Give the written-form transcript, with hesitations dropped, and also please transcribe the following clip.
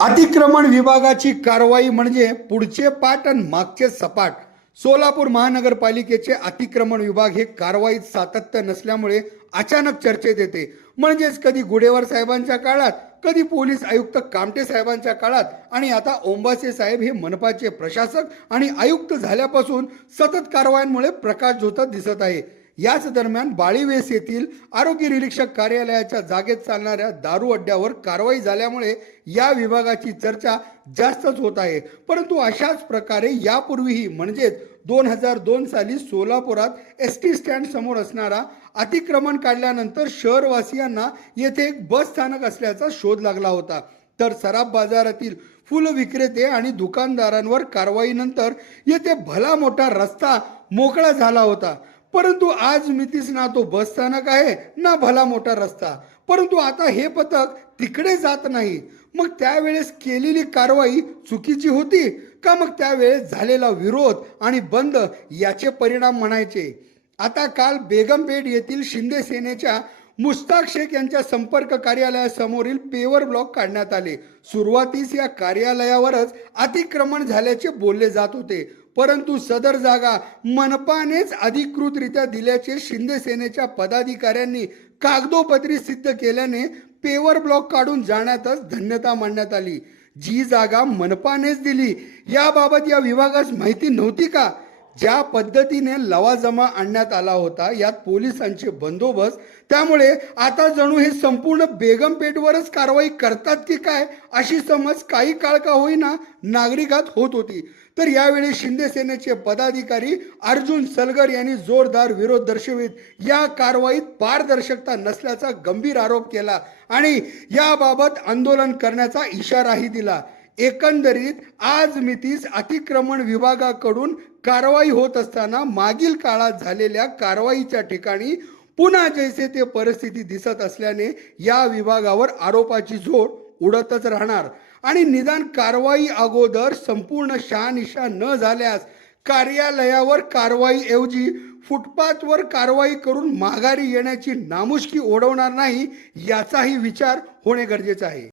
अतिक्रमण विभागाची कारवाई म्हणजे पुढचे पाट आणि मागचे सपाट। सोलापूर महानगरपालिकेचे अतिक्रमण विभाग हे कारवाईत सातत्य नसल्यामुळे अचानक चर्चेत येते। म्हणजेच कधी गुडेवार साहेबांच्या काळात, कधी पोलीस आयुक्त कामटे साहेबांच्या काळात आणि आता ओंबासे साहेब हे मनपाचे प्रशासक आणि आयुक्त झाल्यापासून सतत कारवायांमुळे प्रकाश झोतत दिसत आहे। याच दरम्यान बाळीवेस येथील आरोग्य निरीक्षक कार्यालयाच्या जागेत चालणाऱ्या दारू अड्ड्यावर कारवाई झाल्यामुळे या विभागाची चर्चा जास्तच होत आहे। परंतु अशाच प्रकारे यापूर्वीही म्हणजेच 2002 साली सोलापुरात एसटी स्टँड समोर असणारा अतिक्रमण काढल्यानंतर शहरवासियांना येथे एक बस स्थानक असल्याचा शोध लागला होता। तर सराफ बाजारातील फुल विक्रेते आणि दुकानदारांवर कारवाईनंतर येथे भला मोठा रस्ता मोकळा झाला होता। परंतु आज मितीस ना तो बस स्थानक आहे ना भला मोठा रस्ता। परंतु आता हे पथक तिकडे जात नाही। मग त्यावेळेस केलेली कारवाई चुकीची होती का मग त्यावेळेस झालेला विरोध आणि बंद याचे परिणाम म्हणायचे। आता काल बेगमपेठ येथील शिंदे सेनेच्या मुश्ताक शेख यांच्या संपर्क कार्यालयासमोरील पेवर ब्लॉक काढण्यात आले। सुरुवातीस या कार्यालयावरच अतिक्रमण झाल्याचे बोलले जात होते, परंतु सदर जागा मनपानेच अधिकृतरित्या दिल्याचे शिंदे सेनेच्या पदाधिकाऱ्यांनी कागदोपत्री सिद्ध केल्याने पेवर ब्लॉक काढून जाण्यातच धन्यता मानण्यात आली। जी जागा मनपानेच दिली याबाबत या विभागास माहिती नव्हती का? ज्या पद्धतीने लवाजमा आणण्यात आला होता, यात पोलिसांचे बंदोबस्त, त्यामुळे आता जणू हे संपूर्ण बेगमपेठवरच कारवाई करतात की काय अशी समज काही काळ का होईना नागरिकात होत होती। तर यावेळी शिंदे सेनेचे पदाधिकारी अर्जुन सलगर यांनी जोरदार विरोध दर्शवित या कारवाईत पारदर्शकता नसल्याचा गंभीर आरोप केला आणि याबाबत आंदोलन करण्याचा इशाराही दिला। एकंदरीत आज मितीस अतिक्रमण विभागाकडून कारवाई होत असताना मागील काळात झालेल्या कारवाईच्या ठिकाणी पुन्हा जैसे ते परिस्थिती दिसत असल्याने या विभागावर आरोपाची झोड उडतच राहणार आणि निदान कारवाई अगोदर संपूर्ण शहानिशा न झाल्यास कार्यालयावर कारवाई ऐवजी फुटपाथवर कारवाई करून माघारी येण्याची नामुष्की ओढवणार नाही याचाही विचार होणे गरजेचे आहे।